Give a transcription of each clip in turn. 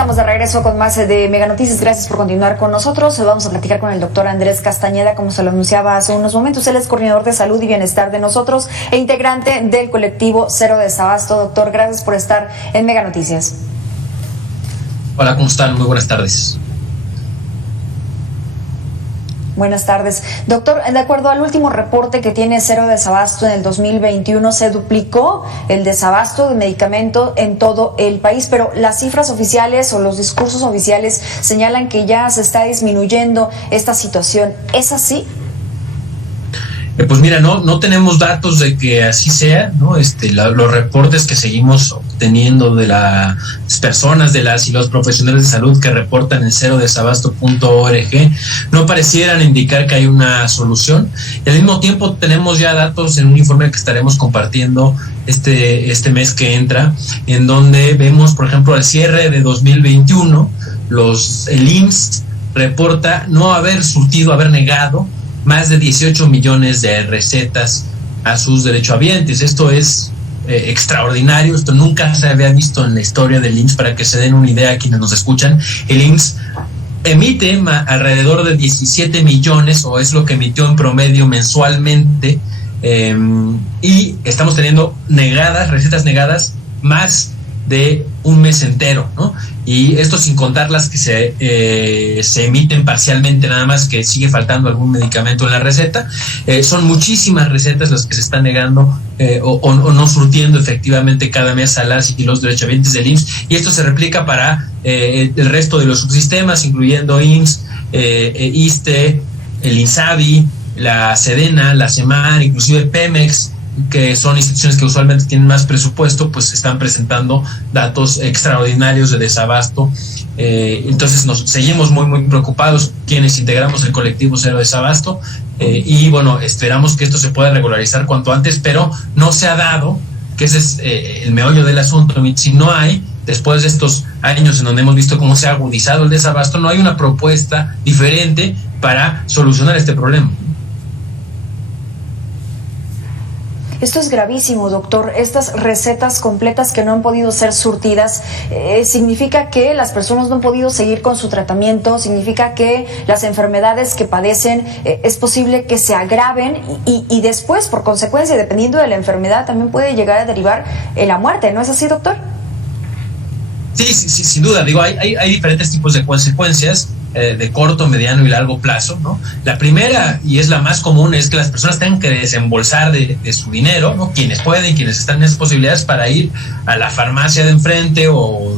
Estamos de regreso con más de Mega Noticias. Gracias por continuar con nosotros. Vamos a platicar con el doctor Andrés Castañeda, como se lo anunciaba hace unos momentos. Él es coordinador de salud y bienestar de nosotros e integrante del colectivo Cero Desabasto. Doctor, gracias por estar en Mega Noticias. Hola, ¿cómo están? Muy buenas tardes. Buenas tardes. Doctor, de acuerdo al último reporte que tiene Cero Desabasto, en el 2021 se duplicó el desabasto de medicamento en todo el país, pero las cifras oficiales o los discursos oficiales señalan que ya se está disminuyendo esta situación. ¿Es así? Pues mira, no tenemos datos de que así sea, ¿no? Los reportes que seguimos obteniendo de las personas, de las y los profesionales de salud que reportan en cerodesabasto.org no parecieran indicar que hay una solución. Y al mismo tiempo tenemos ya datos en un informe que estaremos compartiendo este mes que entra, en donde vemos, por ejemplo, al cierre de 2021, el IMSS reporta no haber negado más de 18 millones de recetas a sus derechohabientes. Esto es extraordinario, esto nunca se había visto en la historia del IMSS. Para que se den una idea a quienes nos escuchan, el IMSS emite alrededor de 17 millones, o es lo que emitió en promedio mensualmente, y estamos teniendo recetas negadas más de un mes entero, ¿no? Y esto sin contar las que se emiten parcialmente, nada más que sigue faltando algún medicamento en la receta. Son muchísimas recetas las que se están negando o no surtiendo efectivamente cada mes a las y los derechohabientes del IMSS, y esto se replica para el resto de los subsistemas, incluyendo IMSS, ISSSTE, el INSABI, la SEDENA, la SEMAR, inclusive Pemex, que son instituciones que usualmente tienen más presupuesto, pues están presentando datos extraordinarios de desabasto. Entonces nos seguimos muy preocupados quienes integramos el colectivo Cero Desabasto, y bueno, esperamos que esto se pueda regularizar cuanto antes, pero no se ha dado, que ese es el meollo del asunto. Si no hay, después de estos años en donde hemos visto cómo se ha agudizado el desabasto, no hay una propuesta diferente para solucionar este problema. Esto es gravísimo, doctor. Estas recetas completas que no han podido ser surtidas, significa que las personas no han podido seguir con su tratamiento, significa que las enfermedades que padecen es posible que se agraven y después, por consecuencia, dependiendo de la enfermedad, también puede llegar a derivar en la muerte. ¿No es así, doctor? Sí, sin duda. Digo, hay diferentes tipos de consecuencias de corto, mediano y largo plazo, ¿no? La primera, y es la más común, es que las personas tengan que desembolsar de su dinero, ¿no? Quienes pueden, quienes están en esas posibilidades, para ir a la farmacia de enfrente o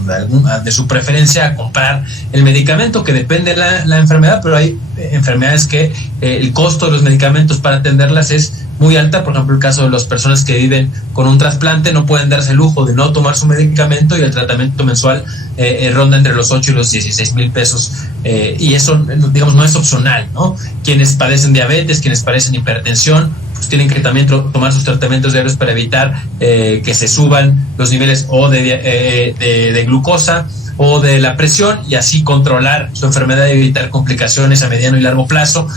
de su preferencia a comprar el medicamento, que depende de la enfermedad, pero hay enfermedades que el costo de los medicamentos para atenderlas es muy alta. Por ejemplo, el caso de las personas que viven con un trasplante no pueden darse el lujo de no tomar su medicamento, y el tratamiento mensual ronda entre los 8 y los 16 mil pesos, y eso, digamos, no es opcional, ¿no? Quienes padecen diabetes, quienes padecen hipertensión, pues tienen que también tomar sus tratamientos diarios para evitar que se suban los niveles o de glucosa o de la presión, y así controlar su enfermedad y evitar complicaciones a mediano y largo plazo.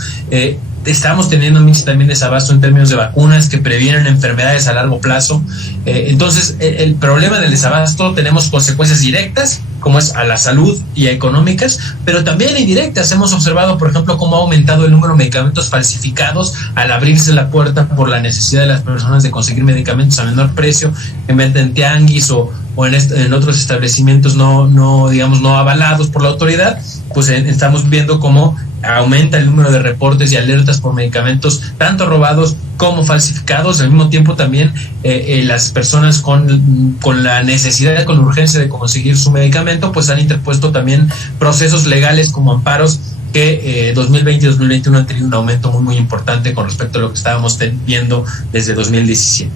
Estamos teniendo también desabasto en términos de vacunas que previenen enfermedades a largo plazo. Entonces, el problema del desabasto, tenemos consecuencias directas, como es a la salud y económicas, pero también indirectas. Hemos observado, por ejemplo, cómo ha aumentado el número de medicamentos falsificados al abrirse la puerta por la necesidad de las personas de conseguir medicamentos a menor precio en venta en tianguis o en otros establecimientos no avalados por la autoridad. Pues estamos viendo cómo aumenta el número de reportes y alertas por medicamentos tanto robados como falsificados. Al mismo tiempo también las personas con la necesidad, con la urgencia de conseguir su medicamento, pues han interpuesto también procesos legales como amparos que 2020 y 2021 han tenido un aumento muy importante con respecto a lo que estábamos viendo desde 2017.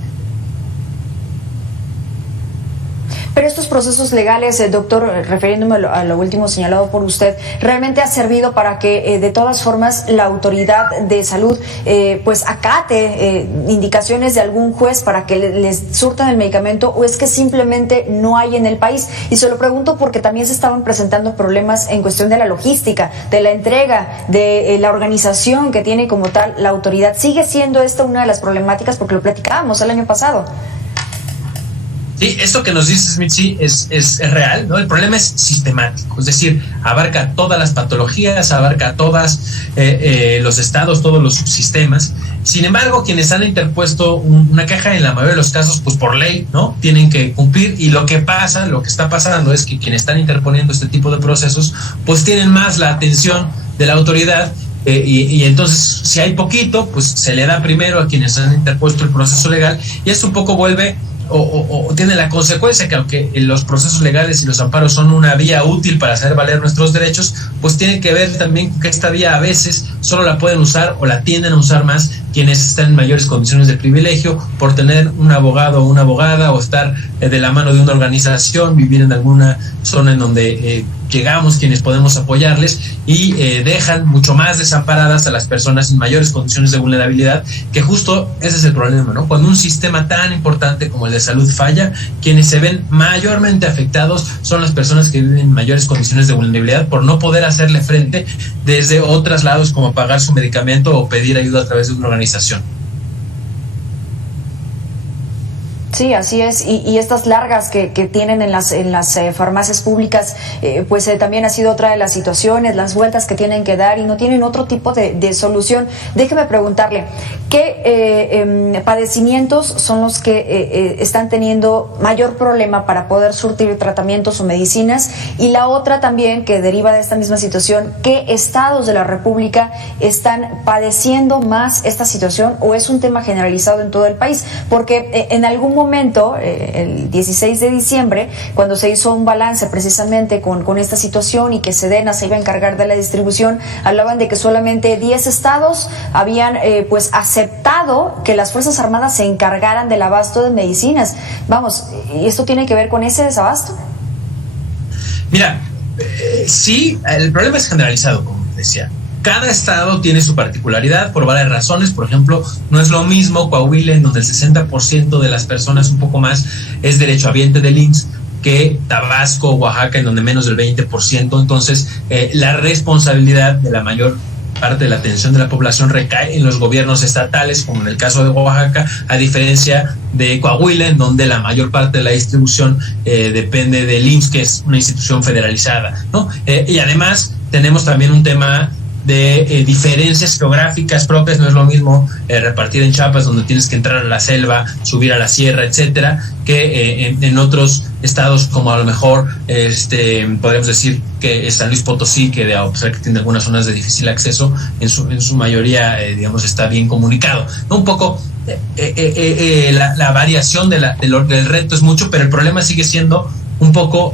Pero estos procesos legales, doctor, refiriéndome a lo último señalado por usted, ¿realmente ha servido para que de todas formas la autoridad de salud pues acate indicaciones de algún juez para que les surtan el medicamento, o es que simplemente no hay en el país? Y se lo pregunto porque también se estaban presentando problemas en cuestión de la logística, de la entrega, de la organización que tiene como tal la autoridad. ¿Sigue siendo esta una de las problemáticas? Porque lo platicábamos el año pasado. Sí, esto que nos dice Smith sí es real, ¿no? El problema es sistemático, es decir, abarca todas las patologías, abarca todas los estados, todos los subsistemas. Sin embargo, quienes han interpuesto una queja, en la mayoría de los casos, pues por ley, ¿no? Tienen que cumplir, y lo que está pasando es que quienes están interponiendo este tipo de procesos, pues tienen más la atención de la autoridad. Y entonces, si hay poquito, pues se le da primero a quienes han interpuesto el proceso legal, y esto un poco vuelve o tiene la consecuencia que, aunque los procesos legales y los amparos son una vía útil para hacer valer nuestros derechos, pues tiene que ver también que esta vía a veces solo la pueden usar o la tienden a usar más quienes están en mayores condiciones de privilegio por tener un abogado o una abogada, o estar de la mano de una organización, vivir en alguna zona en donde llegamos quienes podemos apoyarles, y dejan mucho más desamparadas a las personas en mayores condiciones de vulnerabilidad, que justo ese es el problema, ¿no? Cuando un sistema tan importante como el de salud falla, quienes se ven mayormente afectados son las personas que viven en mayores condiciones de vulnerabilidad por no poder hacerle frente desde otros lados, como pagar su medicamento o pedir ayuda a través de una organización. Sí, así es, y estas largas que tienen en las farmacias públicas, pues también ha sido otra de las situaciones, las vueltas que tienen que dar y no tienen otro tipo de solución. Déjeme preguntarle, ¿qué padecimientos son los que están teniendo mayor problema para poder surtir tratamientos o medicinas? Y la otra también, que deriva de esta misma situación, ¿qué estados de la República están padeciendo más esta situación, o es un tema generalizado en todo el país? Porque en algún momento, el 16 de diciembre, cuando se hizo un balance precisamente con esta situación y que Sedena se iba a encargar de la distribución, hablaban de que solamente 10 estados habían pues aceptado que las Fuerzas Armadas se encargaran del abasto de medicinas. Vamos, ¿y esto tiene que ver con ese desabasto? Mira, sí, el problema es generalizado, como decía. Cada estado tiene su particularidad por varias razones. Por ejemplo, no es lo mismo Coahuila, en donde el 60% de las personas, un poco más, es derechohabiente del IMSS, que Tabasco o Oaxaca, en donde menos del 20%. Entonces, la responsabilidad de la mayor parte de la atención de la población recae en los gobiernos estatales, como en el caso de Oaxaca, a diferencia de Coahuila, en donde la mayor parte de la distribución depende del IMSS, que es una institución federalizada, ¿no? Y además tenemos también un tema de diferencias geográficas propias. No es lo mismo repartir en Chiapas, donde tienes que entrar a la selva, subir a la sierra, etcétera, que en otros estados, como a lo mejor podríamos decir que San Luis Potosí, que a pesar que tiene algunas zonas de difícil acceso, en su mayoría digamos está bien comunicado, ¿no? Un poco la variación del reto es mucho, pero el problema sigue siendo un poco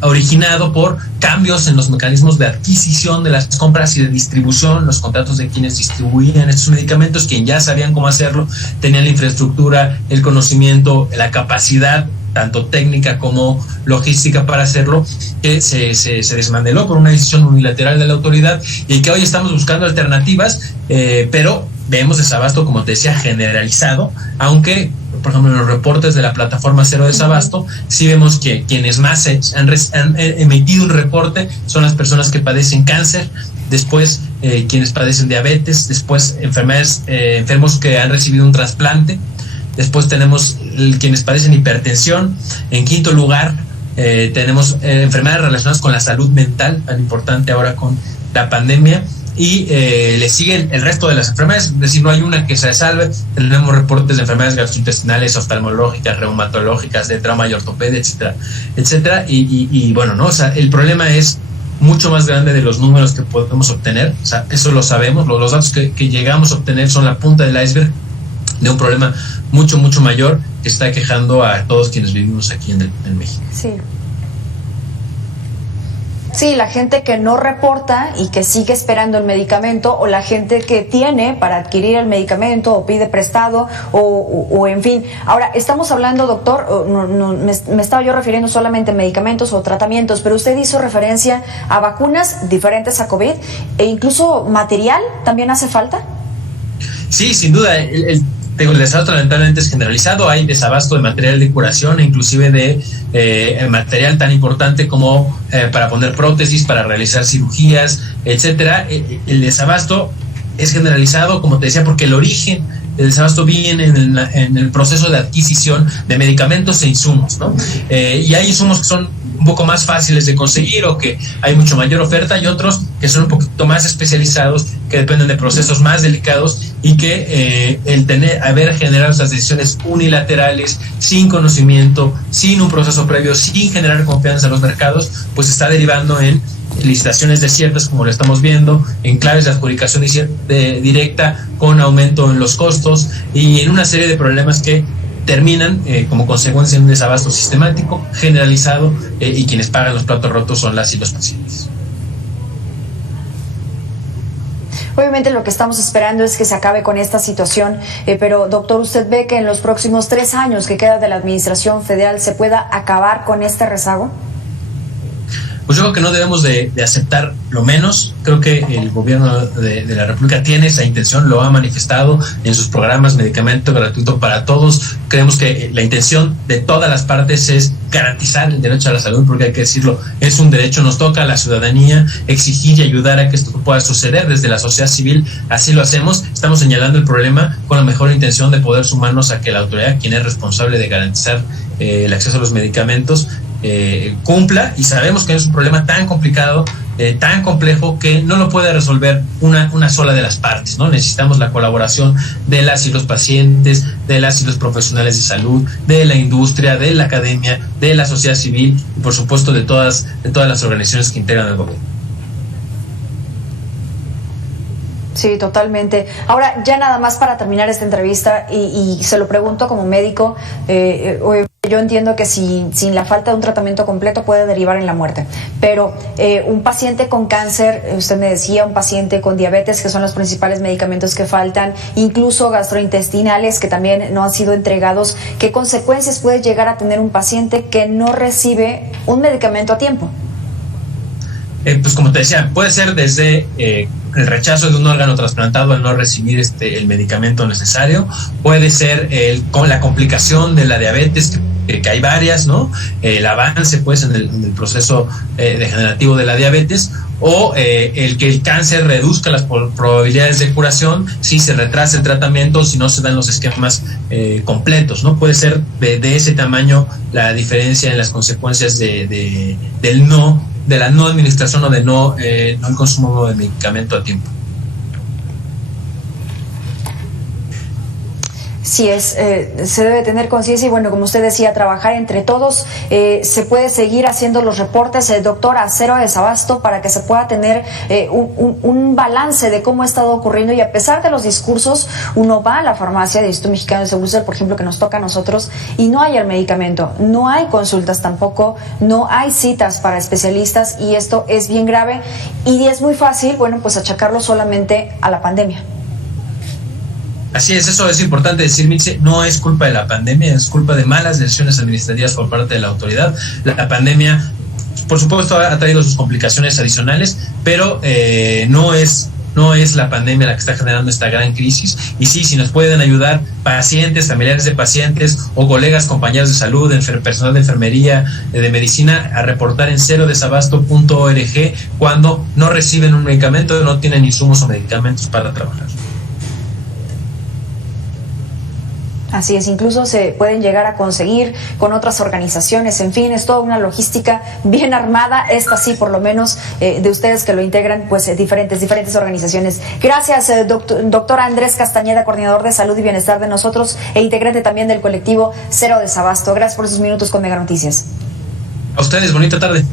originado por cambios en los mecanismos de adquisición de las compras y de distribución, los contratos de quienes distribuían estos medicamentos, quien ya sabían cómo hacerlo, tenían la infraestructura, el conocimiento, la capacidad, tanto técnica como logística para hacerlo, que se desmanteló por una decisión unilateral de la autoridad, y que hoy estamos buscando alternativas, pero vemos desabasto, como te decía, generalizado, aunque por ejemplo en los reportes de la plataforma Cero Desabasto sí vemos que quienes más han emitido un reporte son las personas que padecen cáncer, después quienes padecen diabetes, después enfermos que han recibido un trasplante, después tenemos quienes padecen hipertensión, en quinto lugar tenemos enfermedades relacionadas con la salud mental, tan importante ahora con la pandemia, y le siguen el resto de las enfermedades, es decir, no hay una que se salve. Tenemos reportes de enfermedades gastrointestinales, oftalmológicas, reumatológicas, de trauma y ortopedia, etcétera, etcétera, y bueno, ¿no? O sea, el problema es mucho más grande de los números que podemos obtener, o sea, eso lo sabemos, los datos que llegamos a obtener son la punta del iceberg de un problema mucho, mucho mayor que está quejando a todos quienes vivimos aquí en México. Sí. Sí, la gente que no reporta y que sigue esperando el medicamento, o la gente que tiene para adquirir el medicamento o pide prestado o en fin. Ahora, estamos hablando, doctor, me estaba yo refiriendo solamente a medicamentos o tratamientos, pero usted hizo referencia a vacunas diferentes a COVID, e incluso material también hace falta. Sí, sin duda. El desabasto lamentablemente es generalizado. Hay desabasto de material de curación, inclusive de material tan importante como para poner prótesis, para realizar cirugías, etcétera. El desabasto es generalizado, como te decía, porque el origen el desabasto viene en el proceso de adquisición de medicamentos e insumos, ¿no? Y hay insumos que son un poco más fáciles de conseguir o que hay mucho mayor oferta, y otros que son un poquito más especializados, que dependen de procesos más delicados, y que haber generado esas decisiones unilaterales, sin conocimiento, sin un proceso previo, sin generar confianza en los mercados, pues está derivando en licitaciones desiertas, como lo estamos viendo, en claves de adjudicación directa, con aumento en los costos y en una serie de problemas que terminan como consecuencia en un desabasto sistemático, generalizado, y quienes pagan los platos rotos son las y los pacientes. Obviamente lo que estamos esperando es que se acabe con esta situación, pero doctor, ¿usted ve que en los próximos 3 años que queda de la administración federal se pueda acabar con este rezago? Pues yo creo que no debemos de aceptar lo menos. Creo que el gobierno de la República tiene esa intención, lo ha manifestado en sus programas, medicamento gratuito para todos. Creemos que la intención de todas las partes es garantizar el derecho a la salud, porque hay que decirlo, es un derecho, nos toca a la ciudadanía exigir y ayudar a que esto pueda suceder. Desde la sociedad civil así lo hacemos, estamos señalando el problema con la mejor intención de poder sumarnos a que la autoridad, quien es responsable de garantizar el acceso a los medicamentos, cumpla, y sabemos que es un problema tan complicado, tan complejo, que no lo puede resolver una sola de las partes, ¿no? Necesitamos la colaboración de las y los pacientes, de las y los profesionales de salud, de la industria, de la academia, de la sociedad civil y por supuesto de todas las organizaciones que integran el gobierno. Sí, totalmente. Ahora, ya nada más para terminar esta entrevista, y se lo pregunto como médico, yo entiendo que sin la falta de un tratamiento completo puede derivar en la muerte, pero un paciente con cáncer, usted me decía, un paciente con diabetes, que son los principales medicamentos que faltan, incluso gastrointestinales que también no han sido entregados, ¿qué consecuencias puede llegar a tener un paciente que no recibe un medicamento a tiempo? Pues como te decía, puede ser desde el rechazo de un órgano trasplantado al no recibir el medicamento necesario, puede ser con la complicación de la diabetes, que hay varias, ¿no? El avance pues en el proceso degenerativo de la diabetes, o el que el cáncer reduzca las probabilidades de curación si se retrasa el tratamiento, si no se dan los esquemas completos, ¿no? Puede ser de ese tamaño la diferencia en las consecuencias de la no administración o de no el consumo de medicamento a tiempo. Sí, se debe tener conciencia y, bueno, como usted decía, trabajar entre todos. Se puede seguir haciendo los reportes, doctor, a Cero Desabasto, para que se pueda tener un balance de cómo ha estado ocurriendo, y a pesar de los discursos, uno va a la farmacia del Instituto Mexicano de Seguro Social, por ejemplo, que nos toca a nosotros, y no hay el medicamento, no hay consultas tampoco, no hay citas para especialistas, y esto es bien grave, y es muy fácil, bueno, pues achacarlo solamente a la pandemia. Así es, eso es importante decir, Mitzi, no es culpa de la pandemia, es culpa de malas decisiones administrativas por parte de la autoridad. La pandemia, por supuesto, ha traído sus complicaciones adicionales, pero no es la pandemia la que está generando esta gran crisis. Y sí, si nos pueden ayudar pacientes, familiares de pacientes o colegas, compañeros de salud, personal de enfermería, de medicina, a reportar en cerodesabasto.org cuando no reciben un medicamento, no tienen insumos o medicamentos para trabajar. Así es, incluso se pueden llegar a conseguir con otras organizaciones, en fin, es toda una logística bien armada, esta sí, por lo menos, de ustedes que lo integran, pues diferentes organizaciones. Gracias, doctor Andrés Castañeda, coordinador de salud y bienestar de nosotros e integrante también del colectivo Cero Desabasto. Gracias por sus minutos con Mega Noticias. A ustedes, bonita tarde.